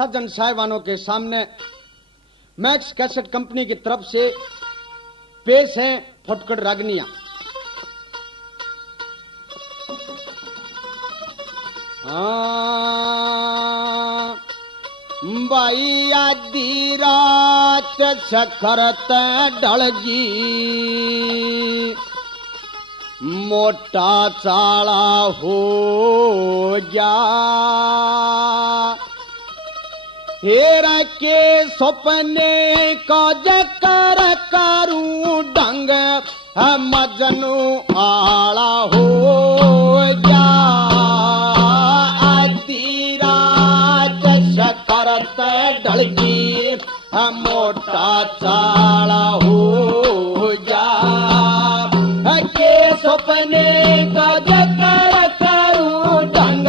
सज्जन साहिबानों के सामने max cassette company की तरफ से पेश है फुटकड़ रागनिया। बाई आधी रात सखरत ढलगी, मोटा चाला हो जा, हेरा के सपने का जकर करूं ढंग, मजनू आला हो जा। आधी रात सखरत ढलगी, मोटा चाला हो जा, के सपने का जकर करूं ढंग,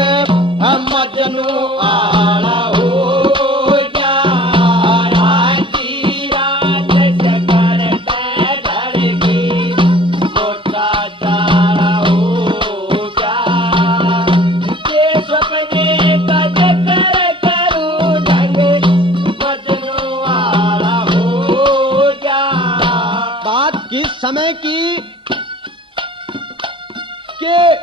मजनू आला हो जा। आधी रात सखरत ढलगी, मोटा चाला हो जा, के सपने का जकर करूं ढंग, मजनू आला हो जा। बात किस समय की के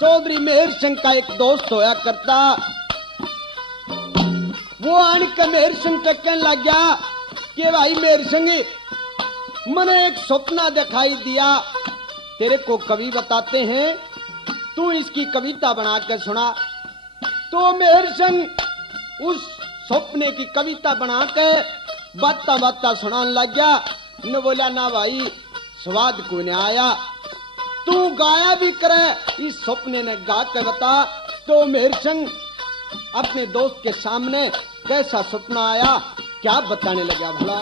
चौधरी मेहर सिंह का एक दोस्त होया करता, वो आन के मेहर सिंह के कहने लग गया कि भाई मेहर सिंह, मैंने एक सपना दिखाई दिया, तेरे को कवि बताते हैं, तू इसकी कविता बना के सुना। तो मेहर सिंह उस सपने की कविता बना के बाता बाता सुनाने लग गया। न बोला ना भाई स्वाद को नहीं आया, तू गाया भी करे, इस सपने ने गा के बता। तो मेहर सिंह अपने दोस्त के सामने कैसा सपना आया क्या बताने लगा भला।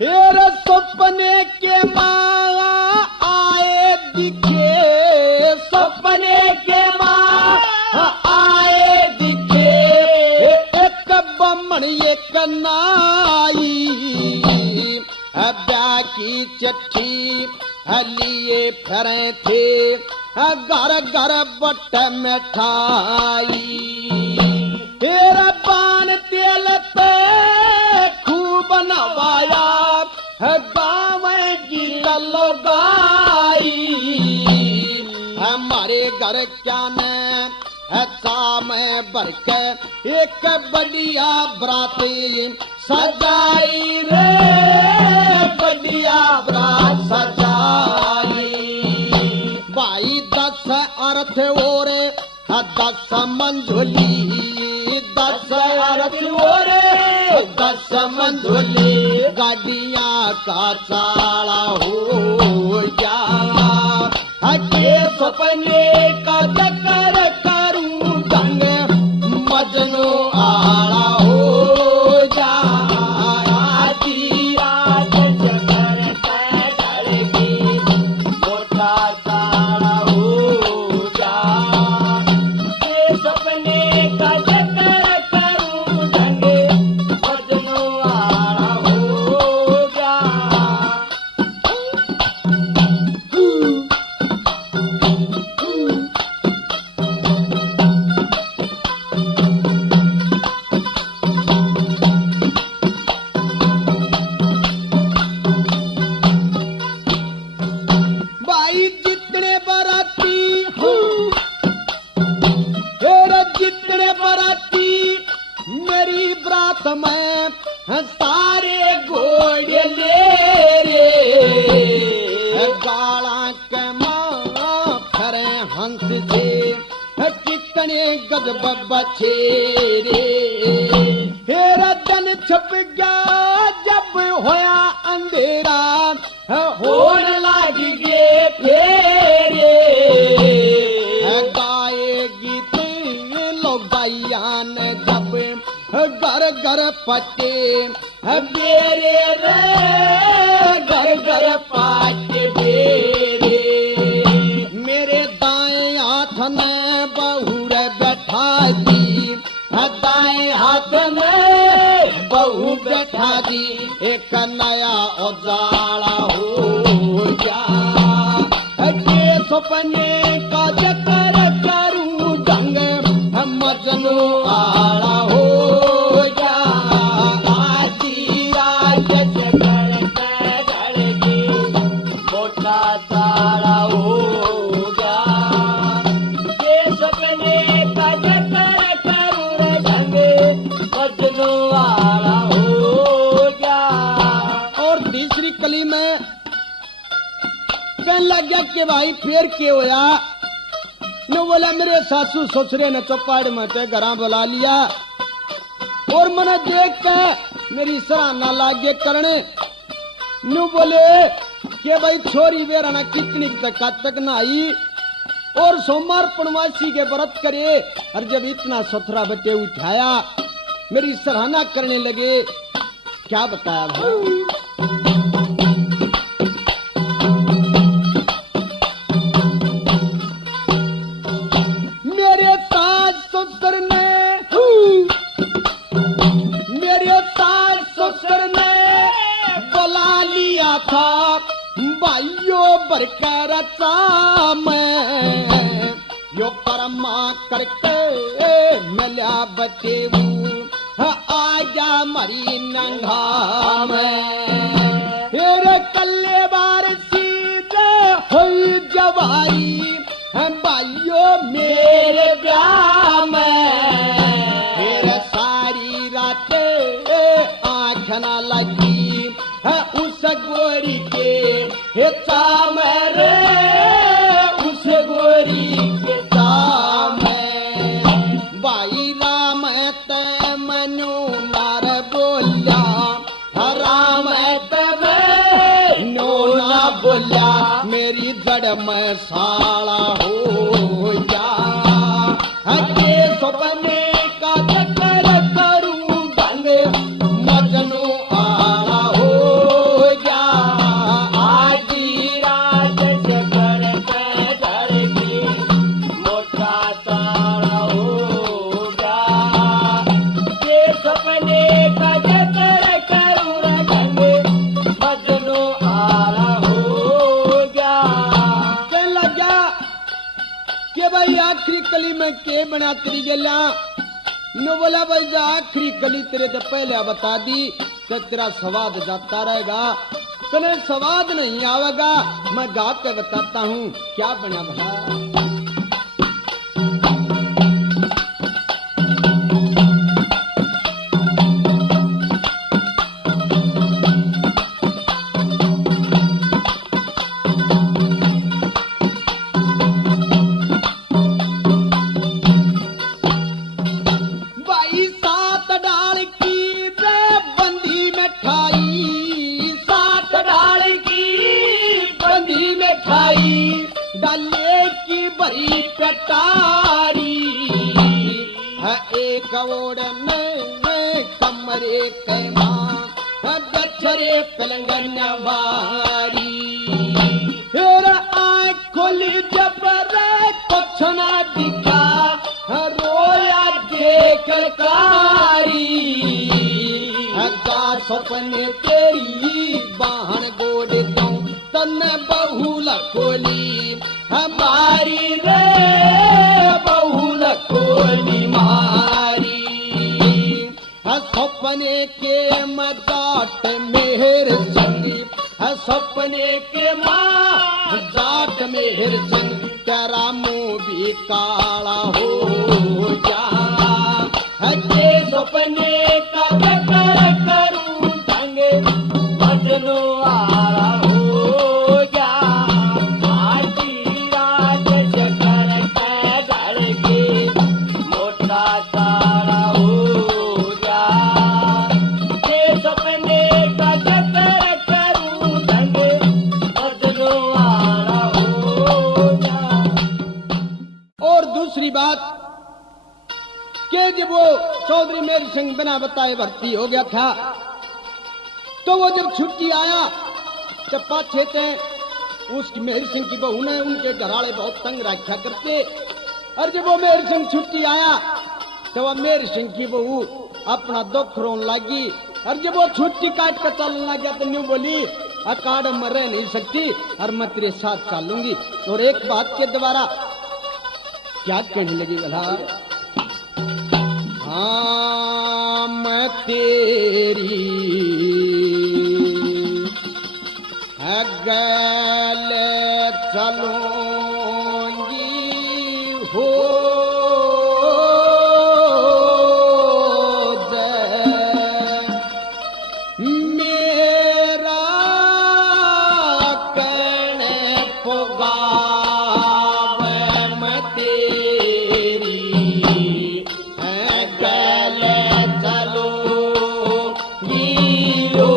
हेरे सपने के माया आए दिखे, सपने के माया आए दिखे, एक बमन एक नाई, ब्याह की चिट्ठी लिए फिरे थे, घर घर बट मिठाई, तेरा पान तेल पे खूब नवाया, गाँव की लगाई, हमारे घर क्या ने शाम भर के एक बढ़िया बराती सजाई रे, बढ़िया बरात सजाई। भाई 10 अर्थ और 10 मंझोली, 10 अर्थ और 10 मंझोली, गाड़ियां का चाला हो जा, के सपने का चक्कर करूं ढंग, मजनू आला हो जा। आधी रात सखरत ढलगी, मोटा चाला हो जा, के सपने का चक्कर करूं ढंग, मजनू आला हो जा। भाई जितने बराती जितने बराती मेरी बरात में सारे घोड़े ले रे, गाला के मां फरे हंस से, कितने गजब बचे रे, हेरा दिन छप गया जब होया अंधेरा, होन लागी गे फेरे, गाए गीत लोगाइया ने जब घर घर पटे बेरे रे, घर घर पाटे बेरे, मेरे दाएं हाथ ने बहू रे बैठा दी, दाएं हाथ में बहू बैठा दी, एक नया उजाला हो गया। सपने का जकर करूं ढंग मजनू आड़ा हो गया आधी रात जगड़ के मोटा ताड़ा हो गया ये सपने का जकर करूं ढंग मजनू आड़ा हो गया। और तीसरी कली में कहने लग गया कि भाई फिर क्या होया न बोला मेरे सासू ससुरे ने चौपाड़ में ते घरा बुला लिया और मने देख के मेरी सराहना लागे करने न बोले कि भाई छोरी बेराना कितनी तक न आई और सोमवार पूर्णमासी के व्रत करे और जब इतना सथरा बच्चे उठाया मेरी सराहना करने लगे। क्या बताया भाई था भाइयों बरकर मैं यो परमा करके मिला बचे आजा मरी नंगा में फिर कल्ले बार सीधे हुई जवारी भाइयों मेरे ब्याह में फिर सारी रात आँख न लगी उस गोरी के चामर उस गोरी के चामर भाई राम ते मनु नार बोला राम ते मनु ना बोला मेरी जड़ में साला हो जा हके सपने का चक्कर करूं ढंग मजनू आखिरी कली में के बना तेरी गला नो बोला भाई जा आखिरी कली तेरे तो पहले बता दी तो तेरा स्वाद जाता रहेगा तेरे स्वाद नहीं आवेगा मैं गा के बताता हूँ क्या बना भला। डाले की बड़ी पटारी है एक ओड़ में कमरे के माँ गच्छरे पलंगन बारी फिर आँख खोली जबर कुछ ना दिखा रोया देख कारी का सपने तेरी बाहन गोड़ दूं तन बहुल खोली हमारी रे बहुल खोली मारी सपने के मजाट मेहर संगी सपने के माँ जाट मेहर संग तेरा मुँह भी काला हो जा के सपने का करूं ढंगे मजनू आरा हो जा आधी रात जकर के मोटा तारा हो जा के सपने का करूं ढंगे मजनू आरा हो जा। और दूसरी बात कि जब वो चौधरी मेर सिंह बिना बताए भर्ती हो गया था तो वो जब छुट्टी आया तो पाछे थे उस मेहर सिंह की बहू ने उनके घराले बहुत तंग रखा करते और जब वो मेहर सिंह छुट्टी आया तो वह मेहर सिंह की बहू अपना दुख रोन लगी और जब वो छुट्टी काट कर चलने लग गया तो न्यू बोली अकाड़ में रह नहीं सकती और मैं तेरे साथ चलूंगी। और एक बात के द्वारा क्या कहने लगी भला, हाँ मैं तेरी गले चलूंगी हो जय मेरा कहने पुगावे मैं तेरी गले चलूंगी हो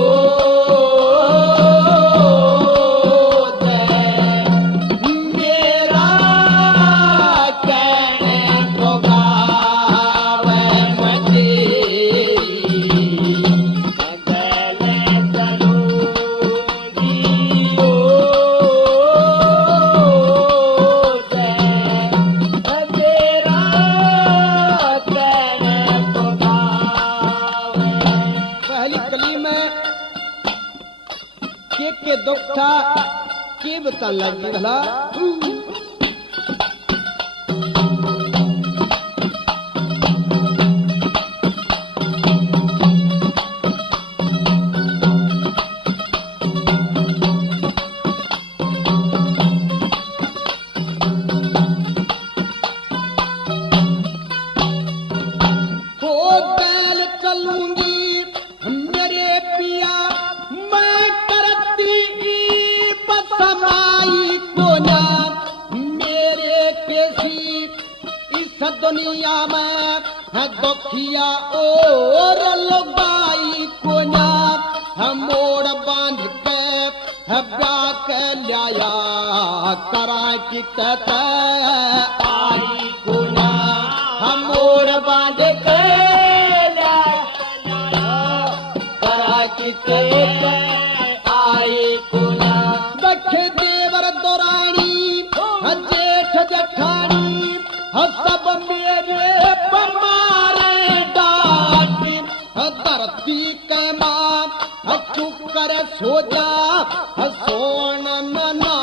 के दुख था के बता लगी भला। हो बैल चलूंगी मेरे पिया मैं समाई को ना मेरे केसी इस दुनिया में है दुखिया और लुगाई को ना हम मोड़ बांध के ब्याह के लाया करा की तत आई को ना हम मोड़ बांध के लाया करा की तत आई को ना देवर दोरानी जेठ जठानी सब मेरे पमारे डाटी धरती के माँ चुप कर सो जा सोन नाना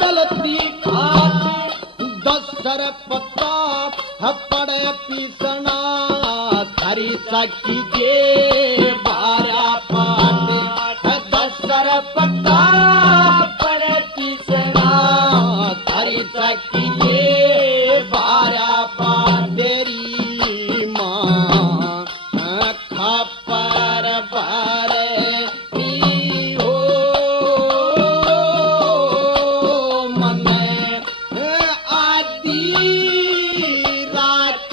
चलती खाती 10 पत्ता पड़े पीसना हरी सखी के 12 पाते 10 पत्ता सखी के 12 पातेरी माँ खपर भरे हो मन आदि रात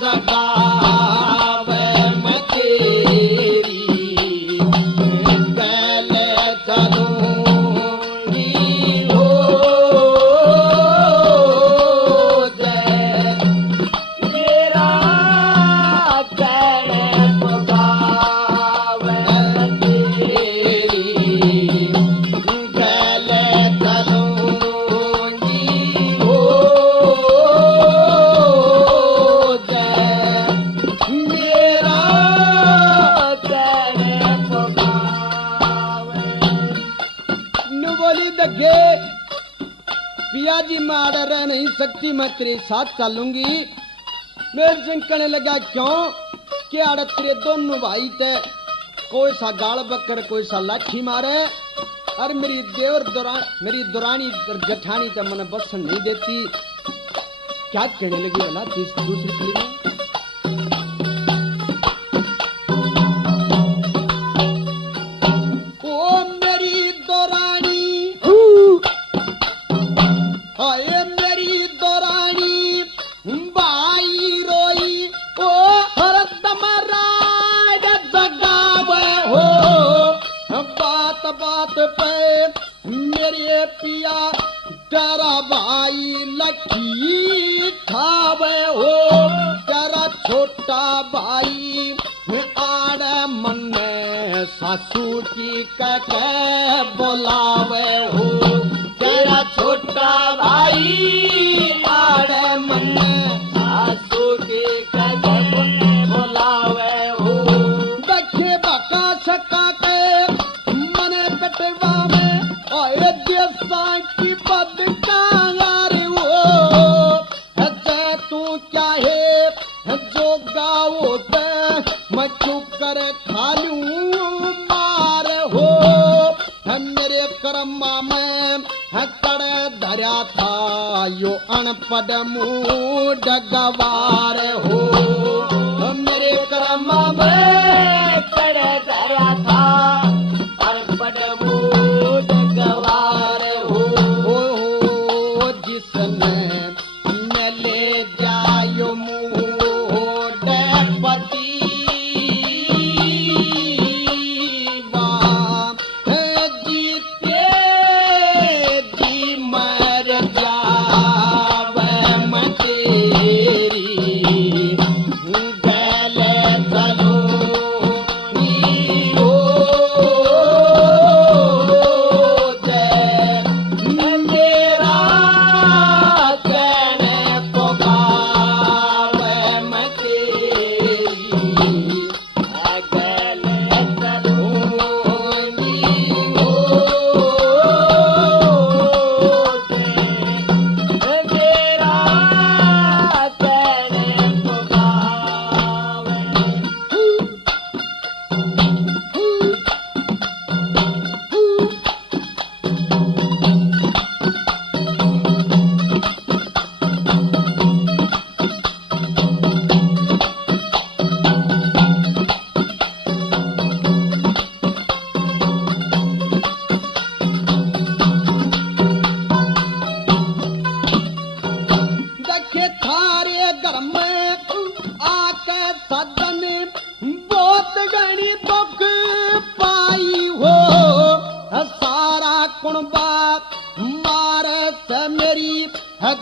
जगावे मैं तेरी गले चलूंगी हो पिया जी मार रह नहीं सकती मैं तेरे साथ चलूंगी। मेरे सिंह कहने लगा क्यों कि आड़े तेरे दोनों भाई थे कोई सा गाल बकर कोई सा लाठी मारे और मेरी दुरानी जठानी तो मन बसन नहीं देती। क्या कहने लगी है ना दूसरी कली में ओ मेरी दुरानी हाय मेरी दुरानी बाई रोई ओ हरदम राग जगावे हो बात बात पे मेरे पिया तेरा भाई लखी ठावे हो तेरा छोटा भाई आड़े मन में सासू की कह बोलावे हो तेरा छोटा भाई आड़े मन में सासू की कह बोलावे हो देखे बका सका के मने कटे कड़े धरा था यो अनपढ़ मूड गवार हो मेरे कर्म में कड़े धरा था अनपढ़ मूड गवार हो जिसने मैं ले जायो मूड पति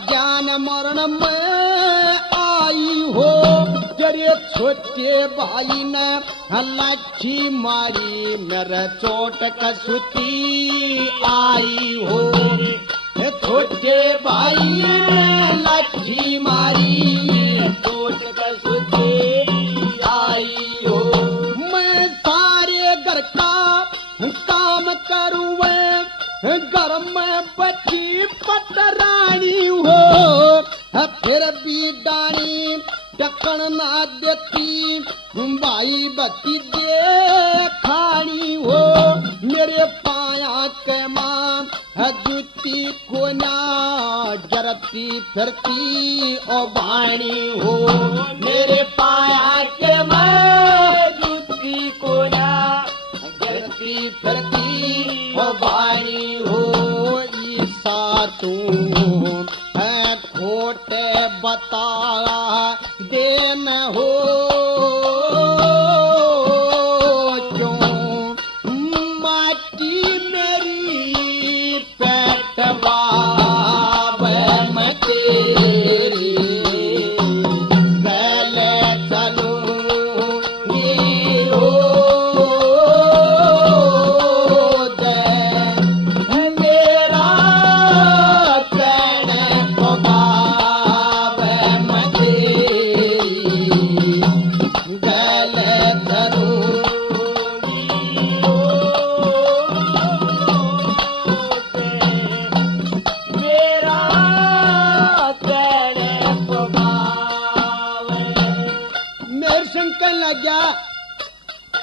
ज्ञान मरण में आई हो तेरे छोटे भाई ने लाठी मारी मेरे चोट कसुती आई हो छोटे भाई ने लाठी मारी चोट कसुती आई हो मैं सारे घर का काम करूँ घर में बची पटरानी हो फिर भी डानी टकन ना देती भाई बची दे खानी हो मेरे पाया के माँ जूती को ना जरती फिरती ओ भाणी हो मेरे पाया के मैं जूती को ना जरती फिरती ओ भाई हो ईसा तू है खोटे बता देन हो क्यों माटी मेरी पेटवा मैं तेरी गले चलूंगी हो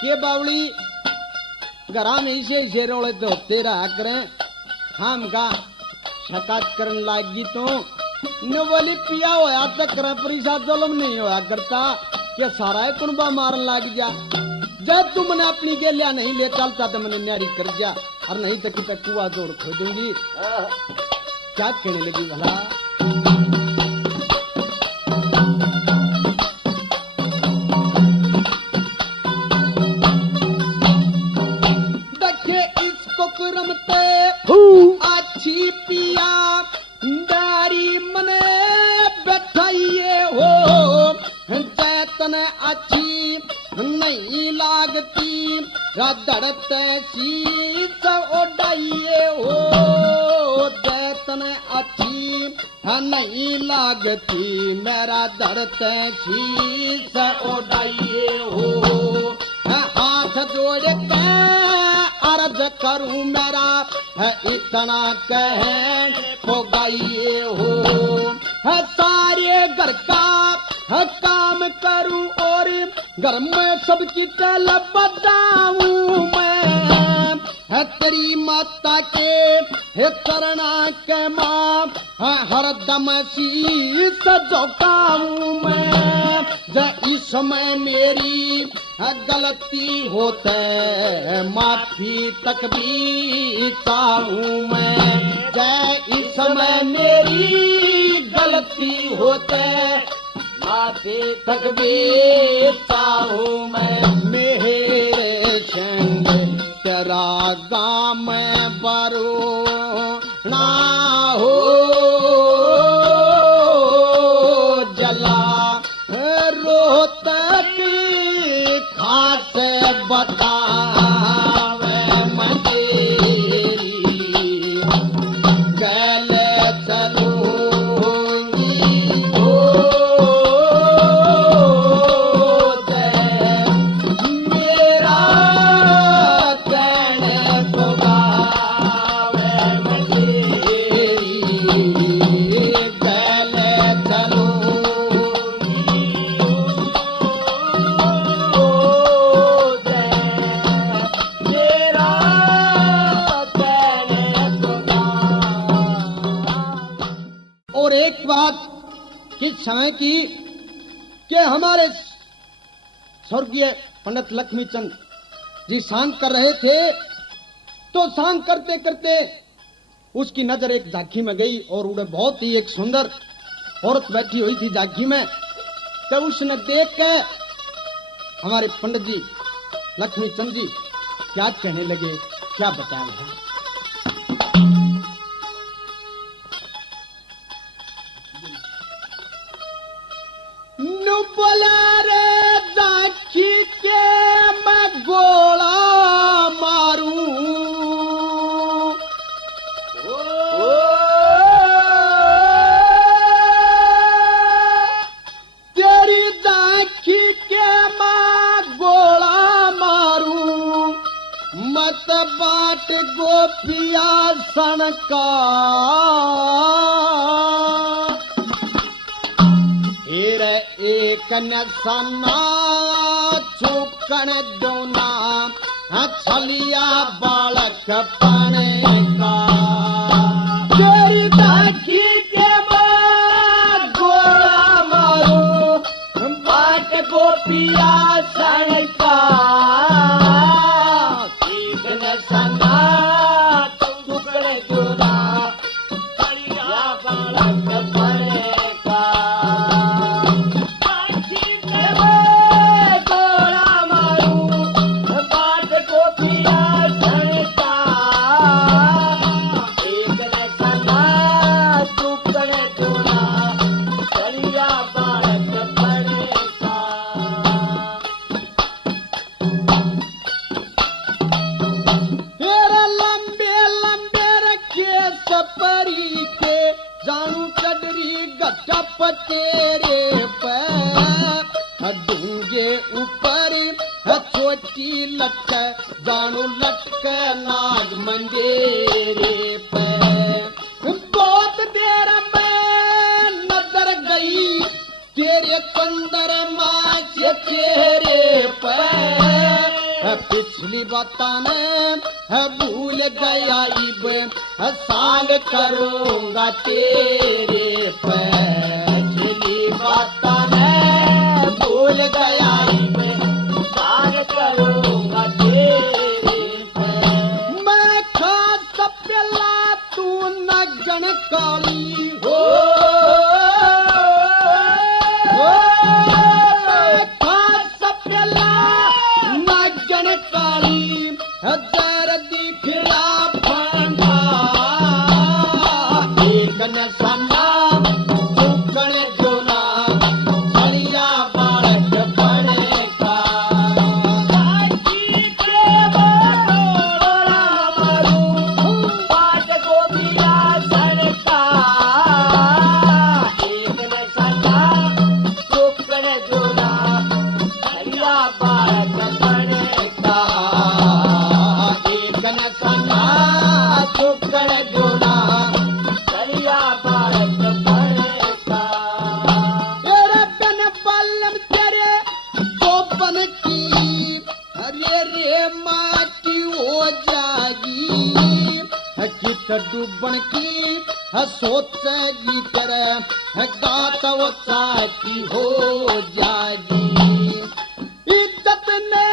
ये बावली घरा में इसे रोले तो होते रहा करें हम का शिकायत करने लागी तो न बोली पिया होया तो कर परिसा जुल्म नहीं होया करता कि सारा कुनबा मारन लाग जा जब तू मैंने अपनी गेलिया नहीं ले चलता तो मैंने न्यारी कर जा और नहीं तो कि कुआ जोड़ खोदूंगी क्या कहने लगी भला रमते अच्छी पिया दारी मने बैठाइए हो चैतन अच्छी नहीं लागती रदड़ते शीश ओढ़ाइए हो चैतन अच्छी नहीं लागती मेरा दड़ते शीश ओढ़ाइए हो हाथ जोड़ के अर्ज करूं मेरा है इतना कहन हो गई हो है सारे घर का है काम करूं और घर में सबकी तल बताऊं मैं है तेरी माता के है चरणा के माँ हरदम शीस झुकाऊं मैं। जय इस समय मेरी गलती होते माफी तक भी चाहूं मैं। जय इस समय मेरी गलती होते माफी तक भी चाहूं मैं। मेरे संग तेरा गाम बरो ना हो जला रोहतक खास बतावे मैं तेरी गल चलूंगी हो जय मेरा कहने को गावे मैं तेरी गल चलूंगी हो जय मेरा कहने को और एक बात किस समय की कि हमारे स्वर्गीय पंडित लक्ष्मीचंद जी सांग कर रहे थे, तो सांग करते करते उसकी नजर एक झांकी में गई और उड़े बहुत ही एक सुंदर औरत बैठी हुई थी झांकी में। तो उसने देख के हमारे पंडित जी लक्ष्मीचंद जी क्या कहने लगे, क्या बताया। नु बोला रे झांकी के मैं गोला मारूं तेरी झांकी के मैं गोला मारूं मत बाट गोपिया सनका हेर एक नसना चुकन दोना छलिया बालक पने का तेरी झांकी के मैं गोला मारूं बाट गोपिया सनका एक नसना चुकन दोना छलिया बालक पने का तेरे पैर डूंगे ऊपर छोटी लटक जानू लटक नाग मंदेरे पे बहुत देर में नजर गई तेरे कंदर माँ से चेहरे पे पिछली बताने भूल गया इब सांग करूंगा तेरे पे भूल गया सांग करूंगा तेरे पे मैं खास प्याला तू न गण काली हो खास प्याला न गण काली जर दिखला फंडा एक न सन्ना Sariya Bharat सोचेगी तेरे गात वो चाहती हो जाएगी इज्जत ने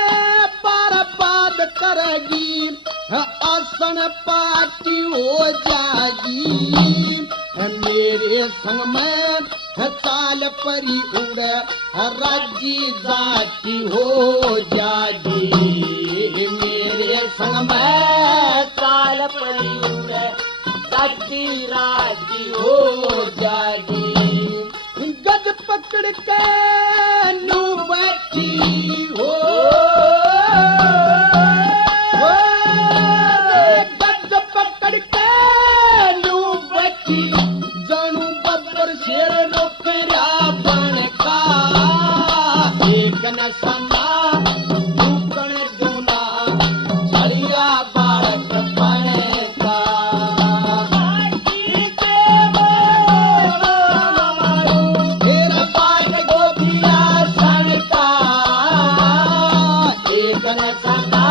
बर्बाद करेगी आसन पार्टी हो जाएगी मेरे संग में चाल परी उड़े राज्य जाती हो जाएगी मेरे संग में चाल परी उड़े राजी राजी हो जाएगी गज पकड़ के नू बैठी हो गज पकड़ के नू बैठी जानू बब्बर शेर नौकरा बन का एक न सना दुकन दूना छड़िया बालक बने का तेरा बाट गोपिया सनका एक न सना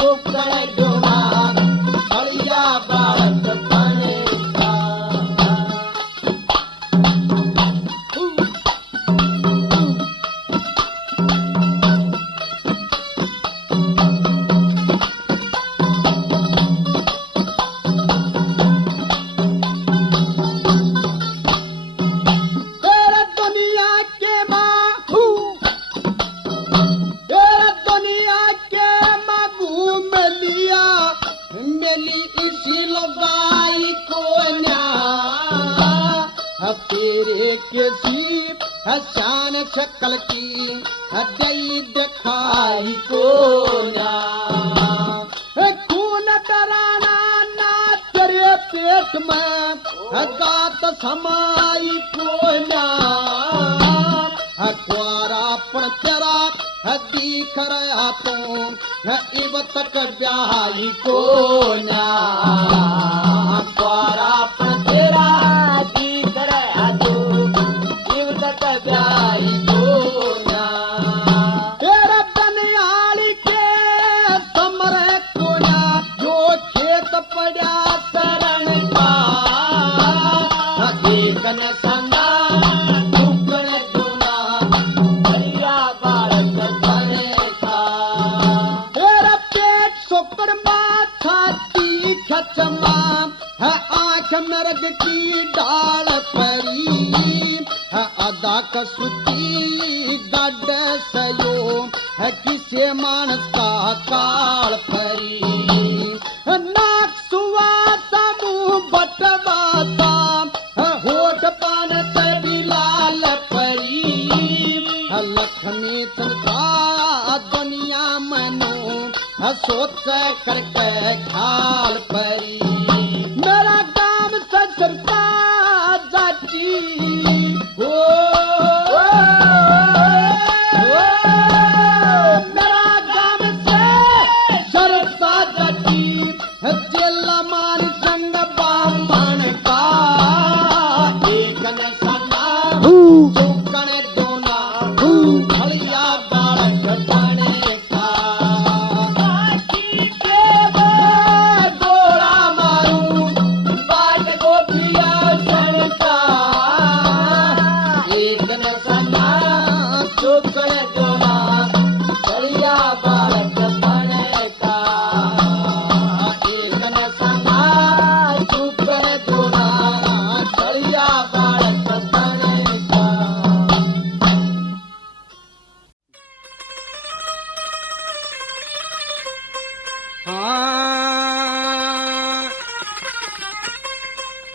दुकन दूना छड़िया बालक बने का तेरा दुनिया के माहू तेरा दुनिया के मागू मिली इसी लगाई को न्या तेरे किसी शान शक्ल की दई दिखाई को न्या खून डराना ना तेरे पेट में गात समाई को न्या क्वारापन तेरा दिख रहा तो इब तक ब्याही को न्या क्वारापन तेरा दिख रहा तो इब तक ब्याही को ना तेरा बनियाली के समरे को न्या जो खेत पड़ा शरण का एक न सना दुकन दूना बढ़िया बालक बने का तेरा पेट सुकर छाती खचमा है आंख नरक की डाल परी है अदा कसुती गड सयो है किसे मानस का काल परी नाक सुवासा मुंह बटवासा होठ पान से भी लाल परी लक्ष्मी संसार दुनिया मनो सोच करके खाल परी मेरा काम ससुरता जाती हो मेरा काम से सरसा जाती जेला मान संग बामन का एक न सना चौकन दोना हलिया बालक बने का गोरा मारू बाट गोपिया सनका एक न सना चौकन दोना हलिया बालक बने का एक न सना चौकन दोना हलिया बालक बने का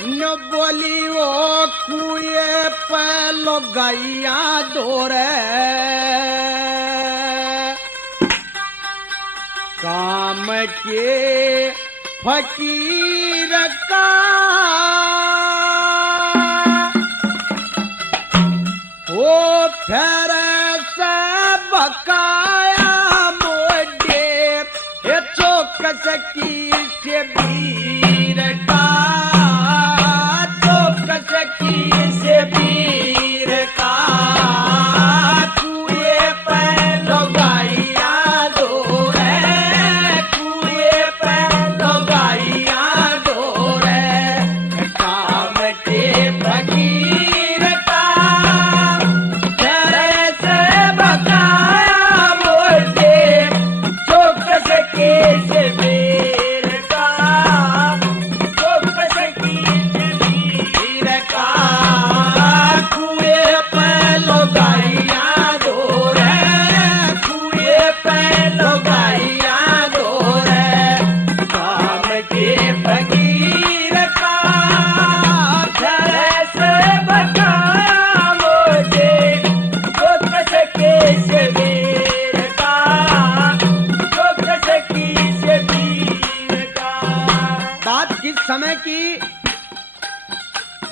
न बोली वो कुए पलो गैया दोरे काम के फकीर का वो फिर से बकाया मोडे ये चौकस की से वीर का चौकस की से वीर का कुए पे लगाइया दो रे कुए पे लगाइया दो रे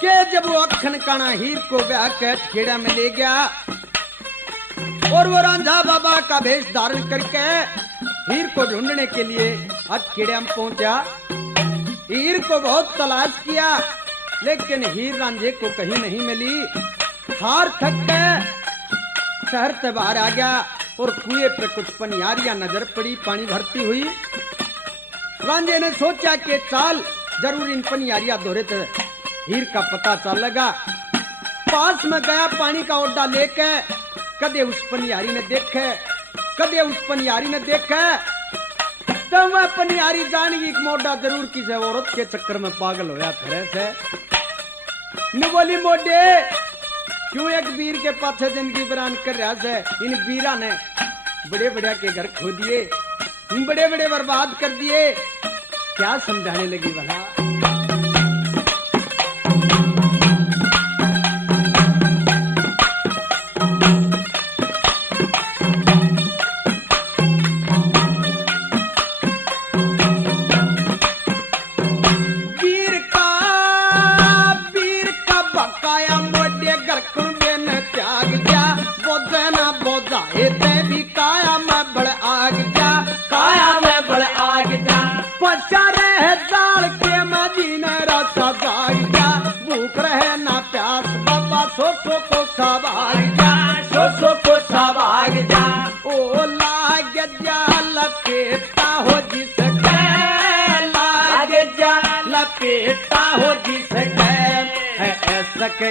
के जब वो अखन काना हीर को ब्याह के खेड़ा में ले गया और वो रांझा बाबा का वेश धारण करके हीर को ढूंढने के लिए खेड़ा में पहुंचा। हीर को बहुत तलाश किया लेकिन हीर रांझे को कहीं नहीं मिली। हार थक के शहर से बाहर आ गया और कुएं पे कुछ पनियारियां नजर पड़ी पानी भरती हुई। रांझे ने सोचा कि चाल जरूर इन पनियारियां दोहरे थे हीर का पता चल लगा। पास में गया पानी का ओडा लेके कदे उस पनियारी ने देखे कदे उस पनियारी ने देखे तो वह पनियारी जान गई मोडा जरूर किसी औरत के चक्कर में पागल होया फिर से न बोली मोडे क्यों एक वीर के पाछे जिंदगी बरान कर रहा है। इन वीरा ने बड़े बड़े के घर खो दिए बड़े बड़े बर्बाद कर दिए क्या समझाने लगी भला।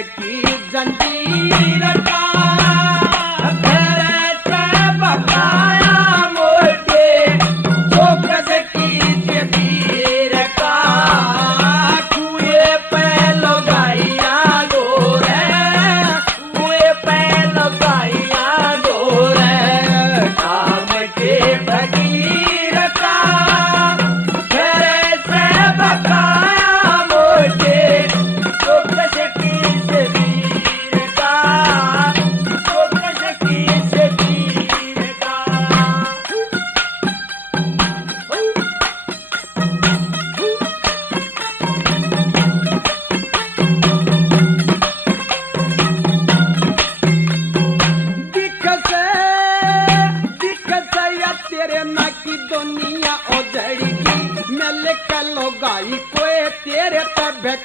की जंजीर का बकाया मोटे चौकस की जबीर का कुएं पे लगाइया डोरे कुएं पे लगाइया डोरे काम के भगीर का फिर से बकाया मोटे चौकस की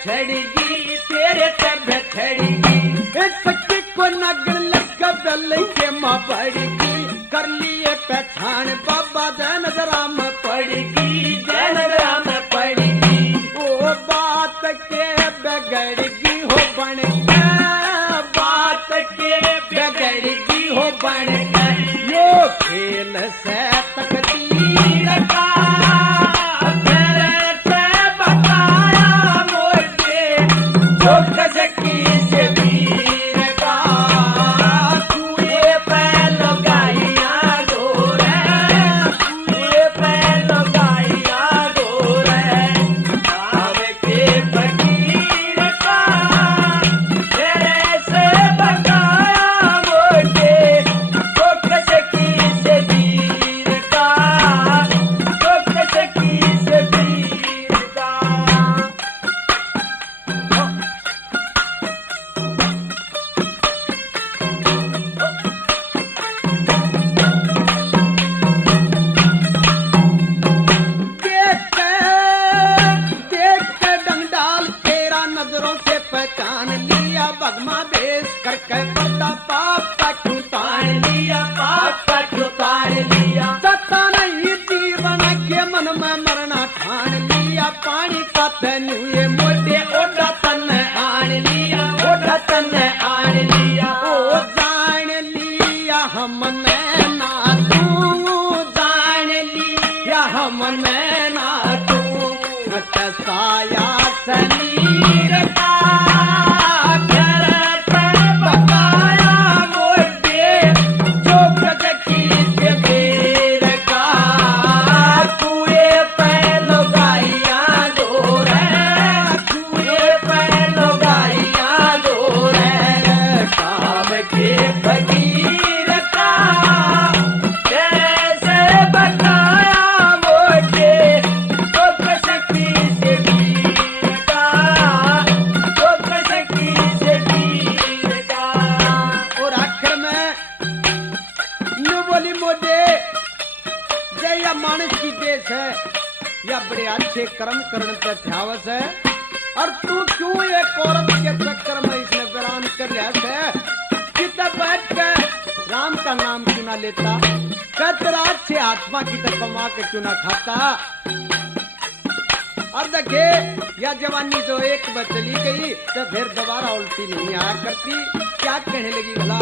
छड़गी तेरे तब छड़गी सच्ची को नगर लगा बल के मां पड़गी कर लिए पहचान बाबा जैन राम पड़गी जैन राम पड़गी ओ बात के बिगड़गी हो बन बात के बिगड़गी हो बन यो खेल से तकदीर का कर्म करने पे ध्यावस है और तू क्यों एक औरत के चक्कर में इसने वीरान कर रहा है? कितना बैठ के राम का नाम क्यों ना लेता? कतरात से आत्मा की तरफ कमा के क्यों ना खाता? और देखे या जवानी जो एक बार चली गई तो फिर दोबारा उल्टी नहीं आया करती। क्या कहने लगी भला?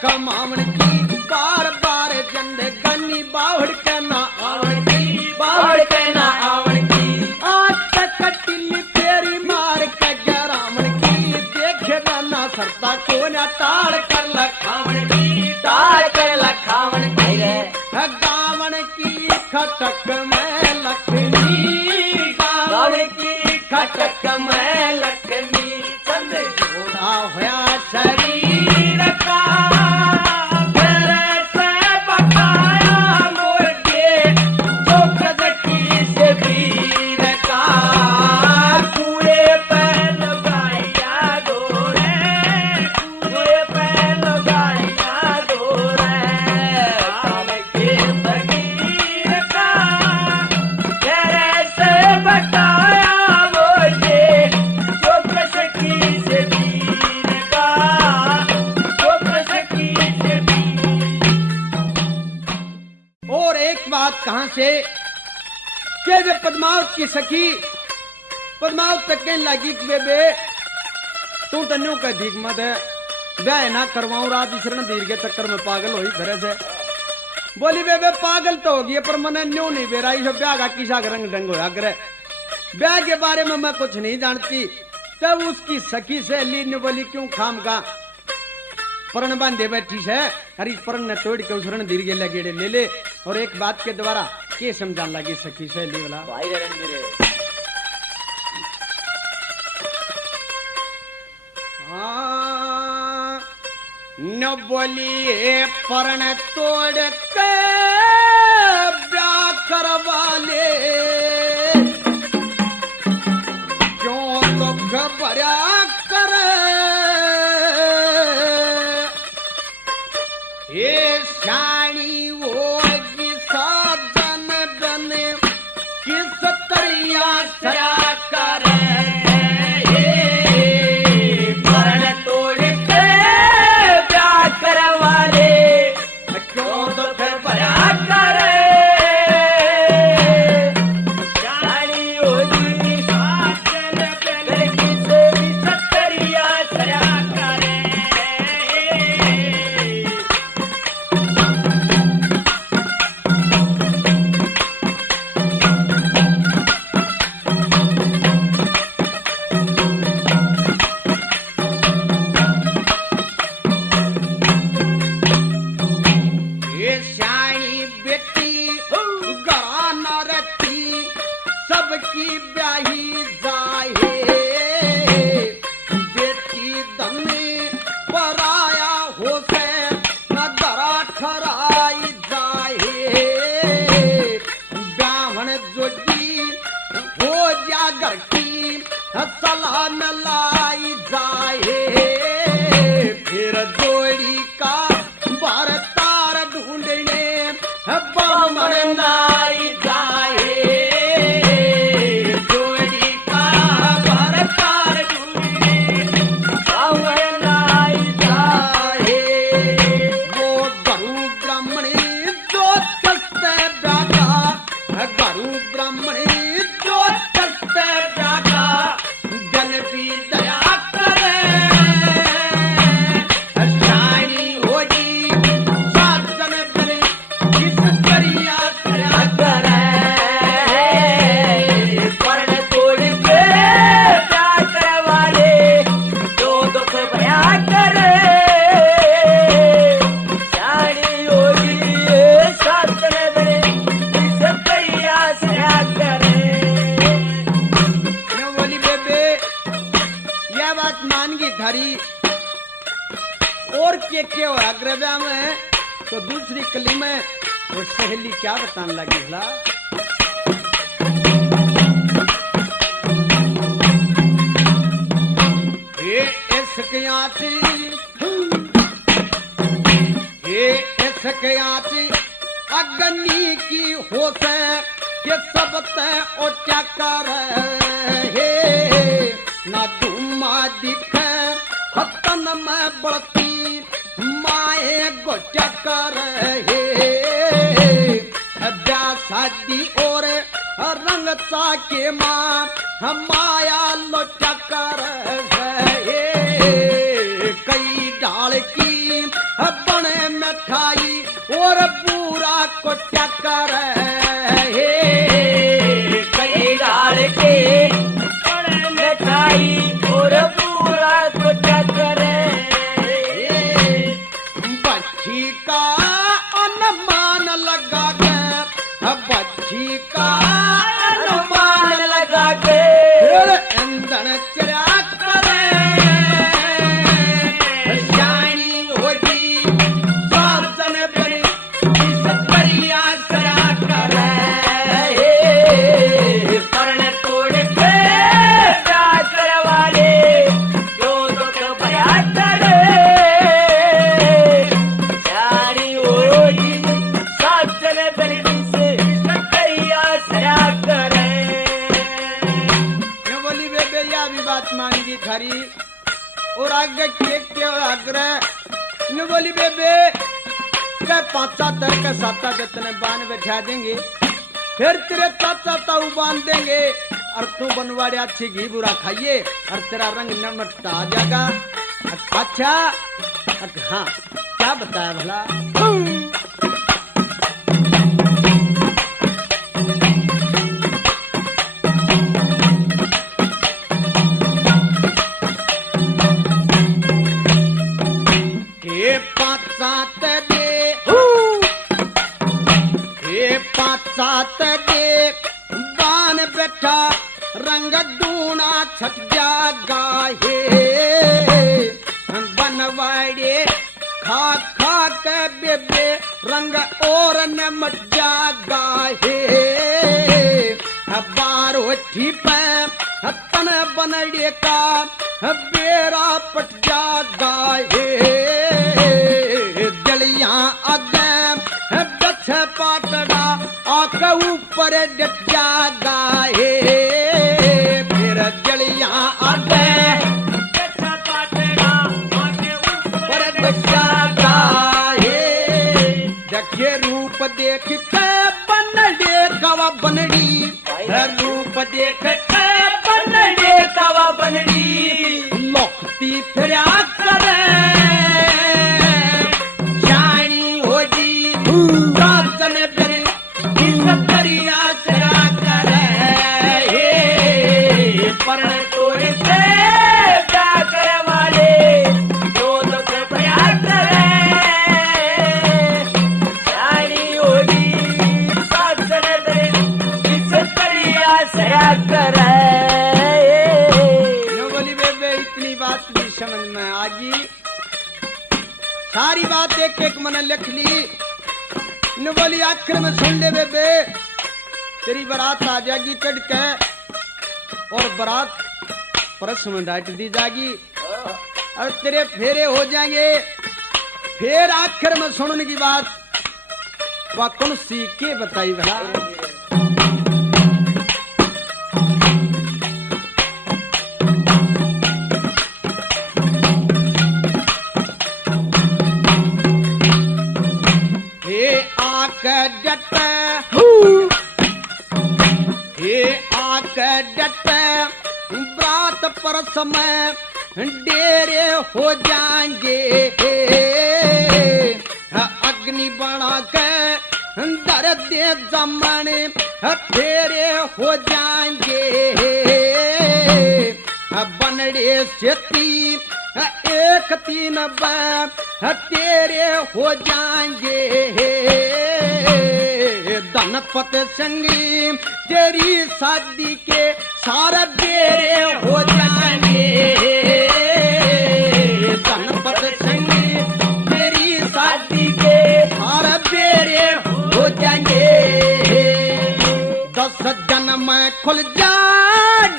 कमावन की बार बार जंदे गनी बावड़ के ना आवण की, बावड़ के ना आवण की। आज तक कटिली तेरी मार के गरामण की, देखे ना सरता को ना टाड़ कर लखावण की, टाड़ कर लखावण की। गावण की खटक में लक्ष्मी, गावण की खटक में लक्ष्मी। चंद जोड़ा होया शरीर का कहां से के वे पद्मावत की सखी पद्मावत तक कहने लगी कि बेबे तू तन्यों का भीख मत है, ब्याह ना करवाऊं रात शरण धीर के चक्कर में पागल हुई घरे से। बोली बेबे पागल तो होगी पर मने न्यों नहीं बेराई जो ब्याह का किसा रंग ढंग होया करे। ब्याह के बारे में मैं कुछ नहीं जानती। तब उसकी सखी से ली ने बोली क्यों खाम का परण बांधे बैठी है, हरी परण ने तोड़ के उसरण धीर के लगेड़े ले ले। और एक बात के द्वारा के समझान लगी सखी से ली वाला भाई रणवीर हाँ न बोली परण तोड़ के ब्याह करवा ले, क्यों दुख भरा करे हे शानी वो साधन बने किस तरिया सया करे। परण तोड़ के ब्याह करवा ले, क्यों दुख भरा करे। शानी होगी साधन बने किस तरिया सया करे। सबकी ब्याही जाए बेटी दमे पराया हो से न दरा ठराई जाए। ब्राह्मण जोगी हो जा घर की सलाह न लाई जाए। फिर जोड़ी का बार तार ढूंढने बामण नाई जाए। और के और अग्रव्या में तो दूसरी कली में वो सहेली क्या बताने लगी भला? आची ये इसके आची अग्नि की हो से ये सब ते ओ क्या कर हे ना धुमा दिखे हतन में बढ़ती माए गो क्या कर हे शादी और रंग सा के माँ माया लो क्या कर कई डाल की बने मिठाई और पूरा को क्या कर कई डाल के बने मिठाई और पूरा को क्या करे बच्ची का अनुमान लगा के बच्ची का अनुमान लगा के इंधन चरा करे शानी होगी साजन बने इस परिया सरा करे परण तोड़ के जाकर वाले जो दुख भया करे शानी होगी साजन बने बात मांगी थारी और आगे के आग्रह न बोली बेबे के 5-7 के 7 जितने बांध बैठा देंगे फिर तेरे चाचा ताऊ बांध देंगे और तू बनवाड़े अच्छी घी बुरा खाइए और तेरा रंग नमटता आ जाएगा। अच्छा हाँ क्या बताया भला सात दे बान बैठा रंग दूना छट जागा हे बनवाड़े खा खा के बेबे रंग और नमट जागा हे बारो ठीपे तन बनड़े का बेरा पट जागा हे जलिया आगे बछ पाटड़ा आके ऊपर डट जागा हे फिर जलिया आगे पाटड़ा आके ऊपर डट जागा हे देखे रूप देख के बनड़े कवा बनड़ी रूप देख के बनड़े कवा बनड़ी लोकती फिर करे जानी होगी परण तोड़ से जाकर वाले जो दुख प्रयास जानी होगी सासर इस परिया सया कर बोली बेबे इतनी बात भी समझ में आ गई सारी बात एक एक मन लिख ली न बोली आखिर में सुन ले बेबे तेरी बारात आ जाएगी चढ़ के और बारात परस में डांट दी जाएगी और तेरे फेरे हो जाएंगे फिर आखिर में सुनने की बात वह कौन सी के बताई भला ब्रात पर समय डेरे हो जाएंगे अग्नि बना के दर दे जमाने फेरे हो जाएंगे बनड़े से 1-3 तेरे हो जाएंगे धनपत संगी तेरी शादी के सारा डेरे हो जाएंगे धनपत संगी तेरी शादी के सारा डेरे हो जाएंगे 10 जन्म में खुल जा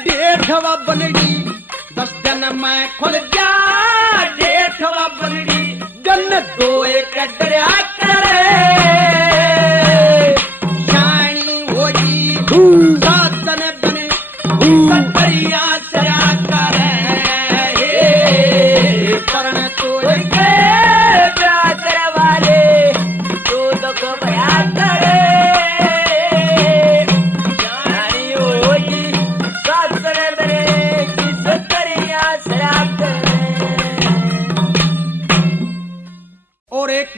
1.5 बनड़ी 10 जन्म में खुल जा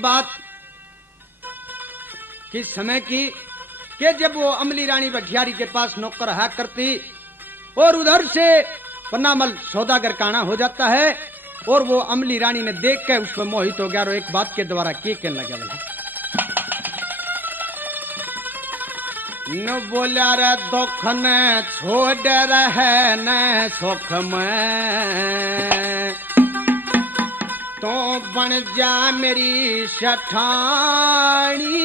एक बात किस समय की कि जब वो अमली रानी भठियारी के पास नौकर रहा करती और उधर से पन्नामल सौदागर काना हो जाता है और वो अमली रानी ने देख के उस पर मोहित हो गया और एक बात के द्वारा के कहने लगा बोला न बोला रे दुख न छोड़ रहे न सुख में तो बन जा मेरी शठानी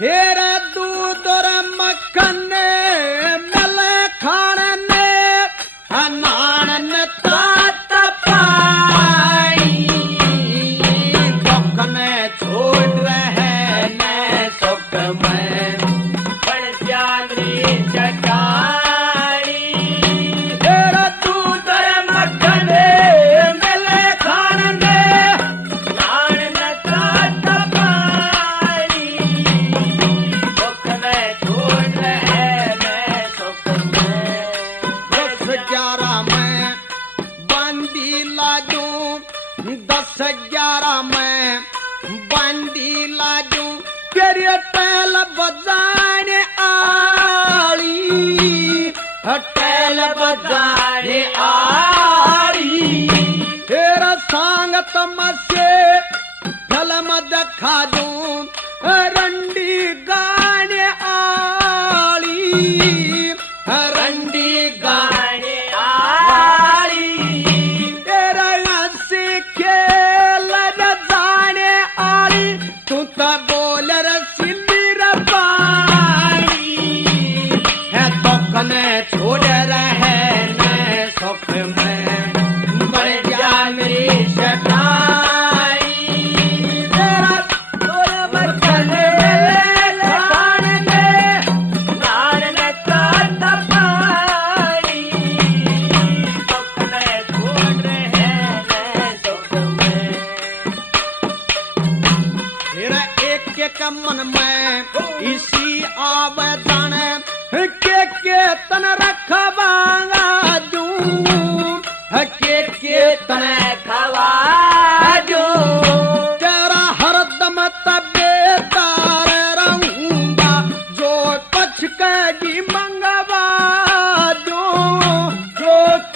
हेरा दूध और मक्खन मिले खाने नान तात पानी दुख न छोड़ रहे न सुख में बन जा मेरी शठानी हेरा दूध और मक्खन मिले खाने नान तात पानी दुख न छोड़ रहे न सुख में 10-11 में बंदी लाजू 10-11 में बंदी लाजू तेरे टैल बजाने आली टैल बजाने आली तेरा सांगत मसे फिल्म दिखा दूं रंडी गाने आली रंडी गाने आली तेरा हंसी खेल जाने आली तू तो बोल रसीली रबानी है दुख न छोड़ रहे न सुख में बढ़ जा मेरी शठाई तेरा तोर बचन खाने नान तात पानी दुख न छोड़ रहे न सुख में तेरा एक मन में इसी आवेदन के तन रखवांगा दूं के तन खवा जो तेरा हरदम तबेदार रहूंगा जो कुछ कहेगी मंगवा जो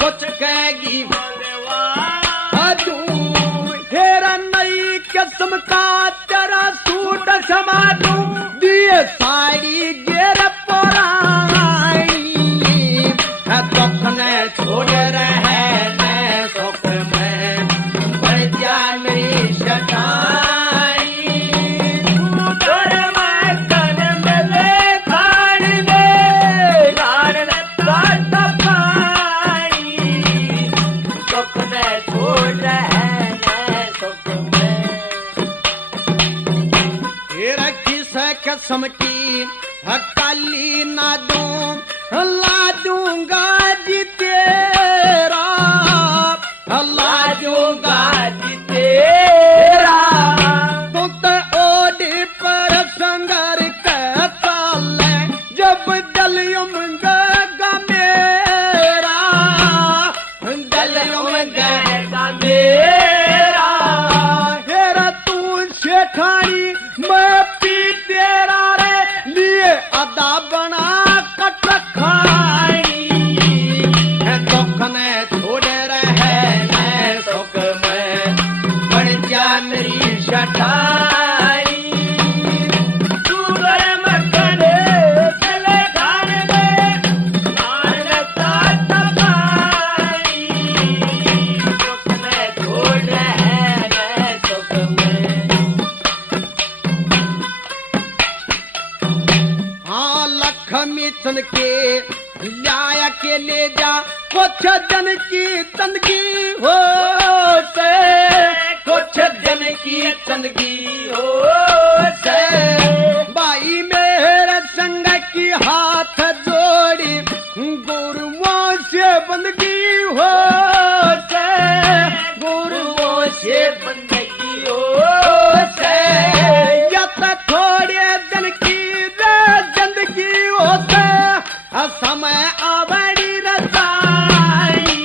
कुछ कहेगी तेरा नई किस्म का तेरा सूट समा दूं दिए साड़ी गेर पुरानी दुख न छोड़ रहे न सुख में बढ़ जा मेरी शठाई तोर मक्खन मिले खाने नान तात पानी दुख न छोड़ रहे न सुख में तेरा किस कसम की काली ना दूं ला दूंगा जी तेरा ला दूंगा जी तेरा तू तो ओडी पर संगर कहता ले जब दलियुम गगा मेरा दलियुम गगा मेरा तेरा तू शेठानी मैं पी तेरा रे लिए अदा बना कट खाई दुख न छोड़ रहे न सुख में बढ़ जा मेरी शठाई तोर मक्खन मिले खाने नान तात पानी दुख न छोड़ रहे न सुख में हाँ लक्ष्मी चंद के लाया के ले जा कुछ जन की तंदगी हो से कुछ जन की तंदगी हो से बाई मेरे संग की हाथ जोड़ी गुरुओं से बंदगी हो से गुरुओं से बंदगी हो से या तो थोड़े दिन की जिंदगी होते समय आवड़ी रजाई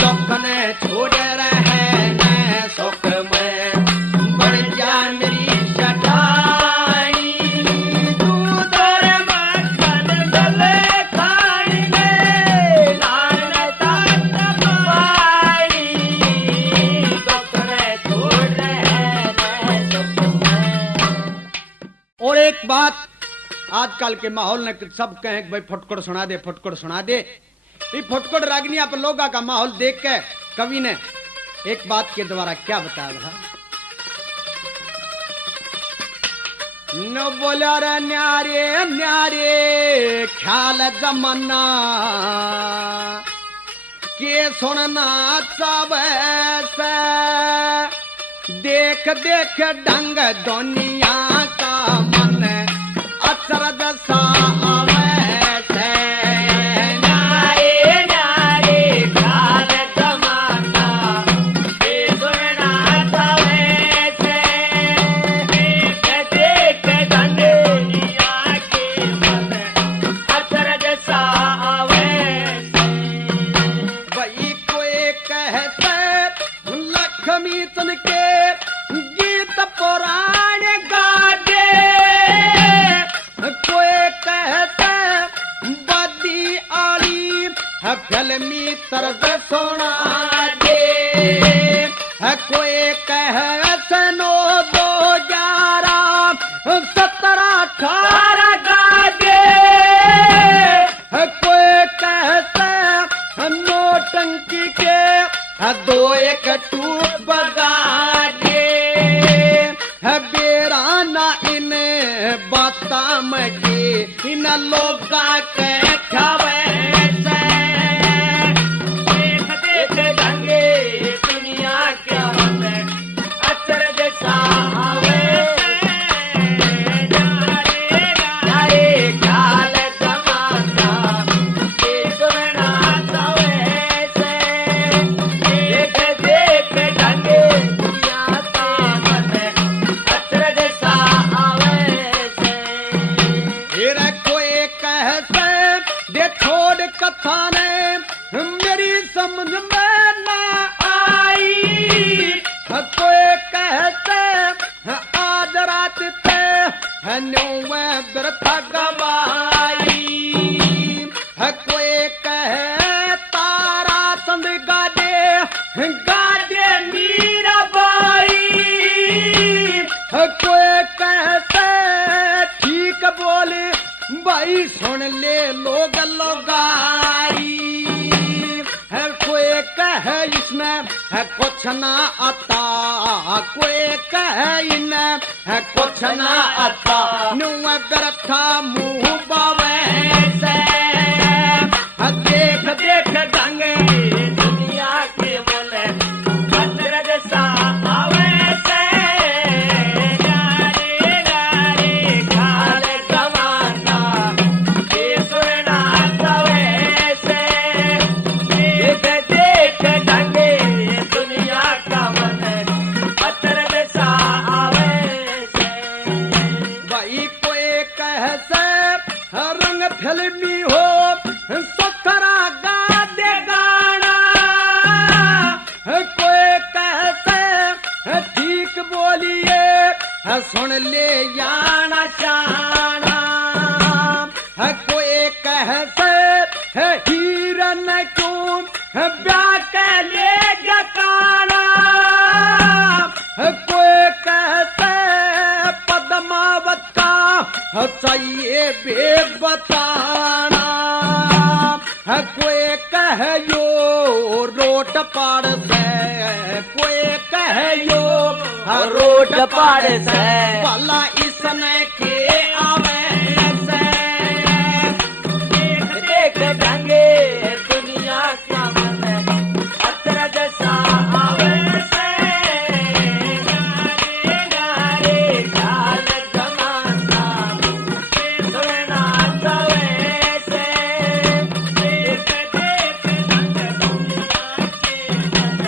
दुख ने छोड़ आजकल के माहौल ने सब कहें कि भाई फुटकुड़ सुना दे, फुटकुड़ सुना दे। ये फुटकुड़ रागनिया पर लोगा का माहौल देख के कवि ने एक बात के द्वारा क्या बताया था। न बोला रे न्यारे न्यारे ख्याल जमाना के सुनना चावे से, देख देख ढंग दुनिया का मन अचरज सा आवे से। नारे नारे ख्याल जमाना के सुनना चावे से, देख देख ढंग दुनिया के मन अचरज सा आवे से। वही कोई कहते लक्ष्मी सुन के गीत पुराण गाजे, कोई कहते बदी आली फिल्मी तर्ज सुना दे, कोई कह सनो 2011 17 18 गाजे, कोई कहते नोटंकी के 2-1 टूट बगा दे, बेराना इन बाता मगे इन लोगा के खावे से। देख देख ढंगे दुनिया के मन अचरज सा आवे से। नारे नारे ख्याल जमाना के सुनना चावे से, देख देख ढंगे दुनिया का मन अचरज सा आवे से। फिर कोई कहते दे छोड़ कथा ने मेरी समझ में ना आई, कोई कहते आज रात पे न्यू बिरथा गवाई, कोई कहे तारा संद गाजे गाजे मीरा बाई, कोई कहते ठीक बोले भाई सुन ले लोग लोगाई, है कोई कहे इसमें है कुछ ना आता, कोई कहे इन्हें है कुछ ना आता, नुआ बिरथा मुंह बावे से। देख देख ढंगे दुनिया के मन अचरज सा आवे से। नारे नारे ख्याल जमाना के सुनना चावे से, देख देख ढंगे दुनिया का मन अचरज सा आवे से। भाई कोई कह से रंग फिल्मी हो सुथरा गा दे गाना, कोई कहते ठीक बोलिए सुन ले याना शाना, कोई कहते हीरन क्यों ब्याह के ले गाना, कोई कहते पद्मावत का चाहिए बेग बताना, कोई कह यो रोट पाड़ से, कोई कह यो रोट पाड़ से, भला इसने के आवे से। देख देख ढंगे दुनिया का मन अचरज सा आवे से। नारे नारे ख्याल जमाना के सुनना चावे से, देख देख ढंग दुनिया के मन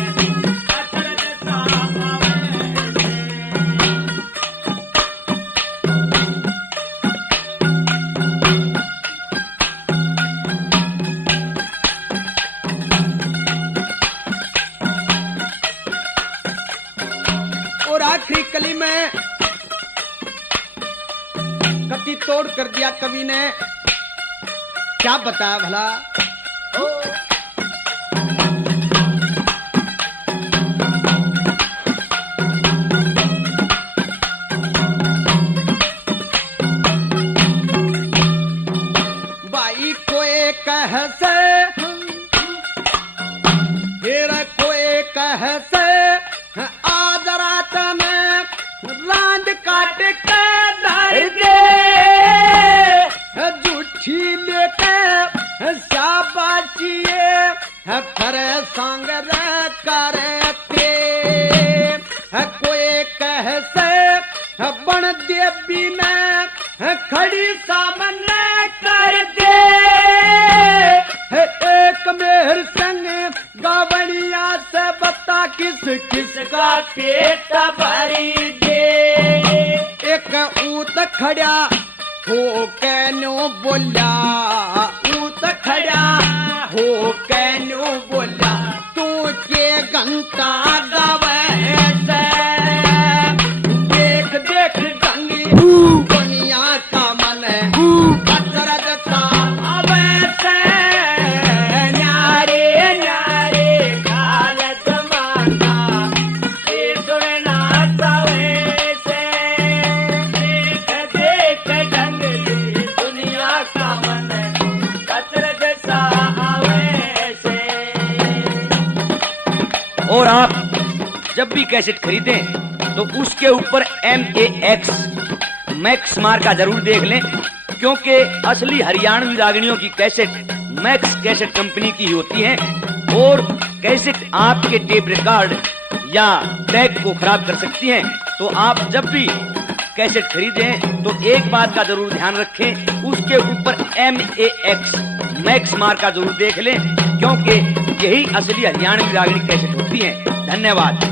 अचरज सा आवे से। और आखिरी कली में कति तोड़ कर दिया कवि ने, क्या बताया भला। भाई कोई कह से, फिर कोई कह से आज रात में रांद काट के धर दे, जूठी लेके शाबाशिए फिर संग करते, कोई कह से बन देवी ने खड़ी सामने कर दे, एक मेहर संग गावड़िया से बता किस किस का पेट भरी दे, एक ऊत खड़ा हो कैनो बोला, ऊत खड़ा हो कैनो बोला, तू के घंटा गावे से, देख देख गंगी दुनिया का मन अचरज सा आवे से, न्यारे न्यारे काल जमाना ये सुनना सवे से, देख देख जंगली दुनिया का मन कचरज सा आवे से। और आप जब भी कैसेट खरीदें तो उसके ऊपर MAX मैक्स मार्का जरूर देख लें, क्योंकि असली हरियाणवी रागनियों की कैसेट मैक्स कैसेट कंपनी की ही होती है, और कैसेट आपके टेप रिकॉर्ड या बैग को खराब कर सकती है। तो आप जब भी कैसेट खरीदें तो एक बात का जरूर ध्यान रखें, उसके ऊपर MAX मैक्स मार्का जरूर देख लें, क्योंकि यही असली हरियाणवी रागनी कैसेट होती है। धन्यवाद।